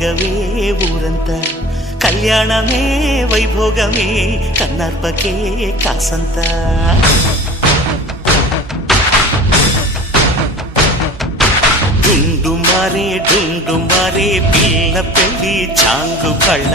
వేగవే ఊరంతా కళ్యాణమే వైభోగమే కన్నార్పకే కాసంత డుండు మారే పిల్ల పెళ్ళి చాంగు కళ్ళ